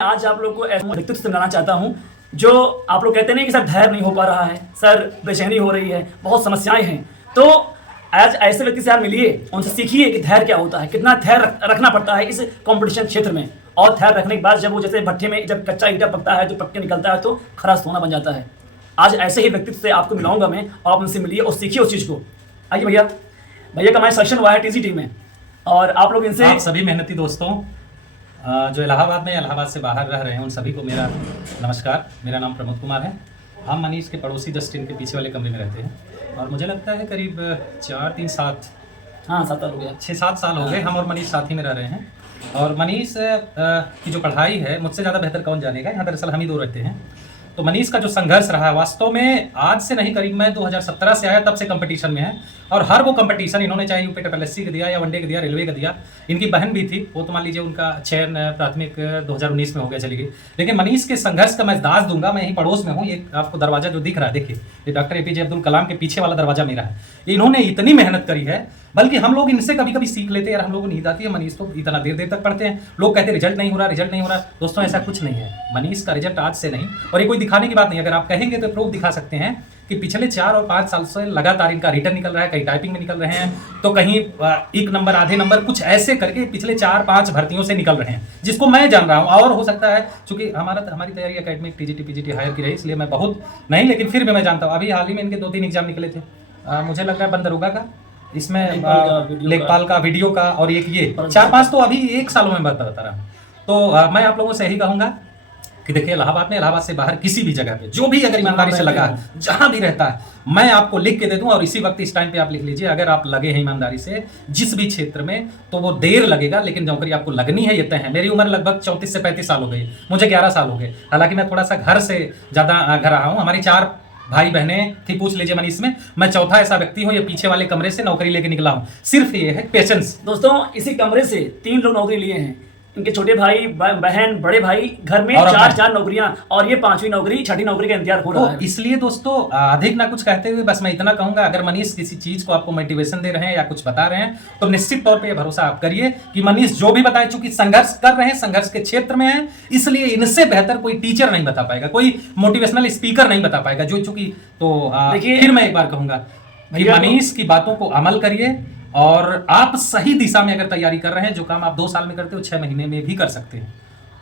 आज आप लोग को ऐसा व्यक्तित्व समझाना चाहता हूँ जो आप लोग कहते नहीं कि सर धैर्य नहीं हो पा रहा है, सर बेचैनी हो रही है, बहुत समस्याएं हैं। तो आज ऐसे व्यक्ति से आप मिलिए, उनसे सीखिए कि धैर्य क्या होता है, कितना धैर्य रखना पड़ता है इस कंपटीशन क्षेत्र में। और धैर्य रखने के बाद जब वो जैसे भट्ठे में जब कच्चा ईटा पकता है, जो पक के निकलता है तो खरा सोना बन जाता है। आज ऐसे ही व्यक्तित्व से आपको मिलाऊंगा मैं, आप उनसे मिलिए और सीखिए उस चीज़ को। आइए भैया का मैं सेलेक्शन हुआ है टीजीटी में, और आप लोग इनसे आप सभी मेहनती दोस्तों जो इलाहाबाद में इलाहाबाद से बाहर रह रहे हैं उन सभी को मेरा नमस्कार। मेरा नाम प्रमोद कुमार है। हम मनीष के पड़ोसी जस्टिन के पीछे वाले कमरे में रहते हैं और मुझे लगता है करीब 6-7 साल हो गया, 6-7 साल हो गए हम और मनीष साथ ही में रह रहे हैं। और मनीष की जो पढ़ाई है मुझसे ज़्यादा बेहतर कौन जानेगा, यहाँ दरअसल हम ही दो रहते हैं। तो मनीष का जो संघर्ष रहा है वास्तव में आज से नहीं, करीब मैं 2017 से आया तब से कंपटीशन में है। और हर वो कंपटीशन इन्होंने चाहे यूपीएससी का दिया या वनडे का दिया, रेलवे का दिया। इनकी बहन भी थी, वो तो मान लीजिए उनका चयन प्राथमिक 2019 में हो गया, चली गई। लेकिन मनीष के संघर्ष का मैं दाज दूंगा। मैं यहीं पड़ोस में हूँ, ये आपको दरवाजा जो दिख रहा है देखिए, ये डॉक्टर एपीजे अब्दुल कलाम के पीछे वाला दरवाजा मेरा है। इन्होंने इतनी मेहनत करी है, बल्कि हम लोग इनसे कभी कभी सीख लेते हैं यार, हम लोगों को नींद आती है, मनीष तो इतना देर तक पढ़ते हैं। लोग कहते हैं रिजल्ट नहीं हो रहा, रिजल्ट नहीं हो रहा। दोस्तों ऐसा कुछ नहीं है, मनीष का रिजल्ट आज से नहीं, और ये कोई दिखाने की बात नहीं। अगर आप कहेंगे तो प्रूफ दिखा सकते हैं कि पिछले 4 और 5 साल से लगातार इनका रिटर्न निकल रहा है, कहीं टाइपिंग में निकल रहे हैं तो कहीं एक नंबर आधे नंबर कुछ ऐसे करके पिछले 4-5 भर्तियों से निकल रहे हैं, जिसको मैं जान रहा हूँ। और हो सकता है क्योंकि हमारी तैयारी एकेडमिक टीजीटी पीजीटी हायर की रही, इसलिए मैं बहुत नहीं, लेकिन फिर भी मैं जानता हूँ। अभी हाल ही में इनके 2-3 एग्जाम निकले थे, मुझे लग रहा है बंदरोगा का, इसमें लेखपाल का, वीडियो का, और एक ये 4-5 तो अभी 1 सालों में बता रहा हूँ। तो मैं आप लोगों से यही कहूँगा कि देखिए इलाहाबाद में, इलाहाबाद से बाहर किसी भी जगह पे जो भी अगर ईमानदारी से लगा है, जहां भी रहता है, मैं आपको लिख के दे दूं। और इसी वक्त इस टाइम पे आप लिख लीजिए, अगर आप लगे हैं ईमानदारी से जिस भी क्षेत्र में, तो वो देर लगेगा लेकिन नौकरी आपको लगनी है, ये तय है। मेरी उम्र लगभग 34 से 35 साल हो गई, मुझे 11 साल हो गए। हालांकि मैं थोड़ा सा घर से ज़्यादा घर रहा हूँ। हमारी 4 भाई बहनें थी, पूछ लीजिए मनीष में। मैं चौथा ऐसा व्यक्ति हूँ, ये पीछे वाले कमरे से नौकरी लेके निकला हूँ। सिर्फ ये है पेशेंस। दोस्तों इसी कमरे से 3 लोग नौकरी लिए हैं, इनके छोटे भाई, बहन, बड़े भाई, घर में 4 नौकरियां, और ये 5वीं नौकरी, 6ठी नौकरी का इंतजार हो रहा है। इसलिए दोस्तों अधिक ना कुछ कहते हुए बस मैं इतना कहूंगा, अगर मनीष किसी चीज को आपको मोटिवेशन दे रहे हैं या कुछ बता रहे हैं तो निश्चित तौर पे भरोसा आप करिए कि मनीष जो भी बताए, चूंकि संघर्ष कर रहे हैं, संघर्ष के क्षेत्र में है, इसलिए इनसे बेहतर कोई टीचर नहीं बता पाएगा, कोई मोटिवेशनल स्पीकर नहीं बता पाएगा। जो चूंकि तो देखिए, फिर मैं एक बार कहूंगा मनीष की बातों को अमल करिए, और आप सही दिशा में अगर तैयारी कर रहे हैं, जो काम आप 2 साल में करते हो 6 महीने में भी कर सकते हैं।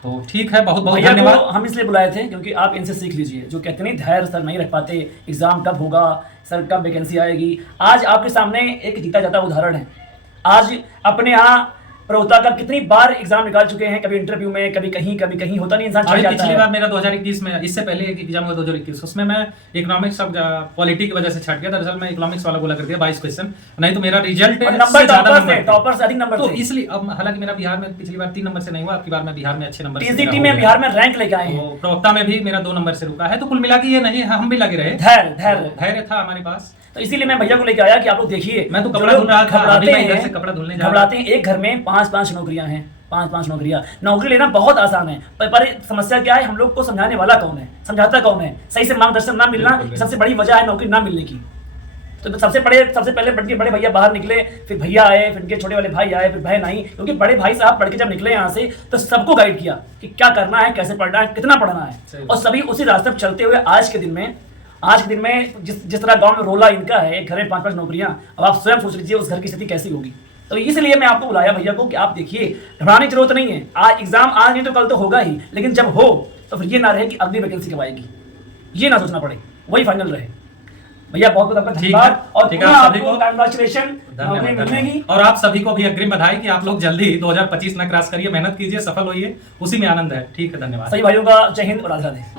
तो ठीक है, बहुत बहुत धन्यवाद। हम इसलिए बुलाए थे क्योंकि आप इनसे सीख लीजिए। जो कहते नहीं धैर्य सर नहीं रख पाते, एग्जाम कब होगा, सर कब वैकेंसी आएगी। आज आपके सामने एक जीता जाता उदाहरण है। आज अपने यहाँ प्रवक्ता का कितनी बार एग्जाम निकाल चुके हैं, कभी इंटरव्यू में, कभी कहीं होता नहीं, इंसान छट जाता है। पिछली बार मेरा 2021 में, इससे पहले एक एग्जाम हुआ 2021, उसमें मैं इकोनॉमिक्स सब पॉलिटी की वजह से छट गया। दरअसल मैं इकोनॉमिक्स वाला बोला कर दिया 22 क्वेश्चन, नहीं तो मेरा रिजल्ट टॉपर से अधिक नंबर। तो इसलिए अब हालांकि मेरा बिहार में पिछली बार 3 नंबर से नहीं हुआ, आपकी बार में बिहार में अच्छे नंबर, टीजीटी में बिहार में रैंक लेके आए हैं। प्रवक्ता में भी मेरा 2 नंबर से रुका है। तो कुल मिला के ये नहीं, हम भी लगे रहे, धैर्य था हमारे पास। तो इसीलिए मैं भैया को लेके आया कि आप लोग देखिए, मैं तो कपड़ा धुल रहा था, अभी मैं इधर से कपड़ा धुलने जा रहा हूं। घबराते हैं, एक घर में 5-5 नौकरियां हैं, 5-5 नौकरियां। नौकरी लेना बहुत आसान है, पर समस्या क्या है, हम लोग को समझाने वाला कौन है, समझाता कौन है, सही से मार्गदर्शन ना मिलना सबसे बड़ी वजह है नौकरी ना मिलने की। तो सबसे पहले बड़े भैया बाहर निकले, फिर भैया आए, फिर इनके छोटे वाले भाई आए, फिर बहन आई। क्योंकि बड़े भाई साहब पढ़ के जब निकले यहाँ से तो सबको गाइड किया कि क्या करना है, कैसे पढ़ना है, कितना पढ़ना है, और सभी उसी रास्ते पर चलते हुए आज के दिन में जिस तरह गांव में रोला इनका है, एक घर में 5-5 नौकरियां। अब आप स्वयं सोच लीजिए उस घर की स्थिति कैसी होगी। तो इसलिए मैं आपको बुलाया भैया को कि आप देखिए, घबराने की जरूरत नहीं है। आज एग्जाम आज नहीं तो कल तो होगा ही, लेकिन जब हो तो फिर ये ना रहे कि अगली वैकेंसी कब आएगी, ये ना सोचना पड़े, वही फाइनल रहे। भैया बहुत बहुत आपका धन्यवाद, और कांग्रेचुलेशन नौकरी मिलने की। और आप सभी को भी अग्रिम बधाई कि आप लोग जल्दी 2025 ना क्रॉस करिए, मेहनत कीजिए, सफल होइए, उसी में आनंद है। ठीक है, धन्यवाद। सभी भाइयों का जय हिंद और राधे राधे।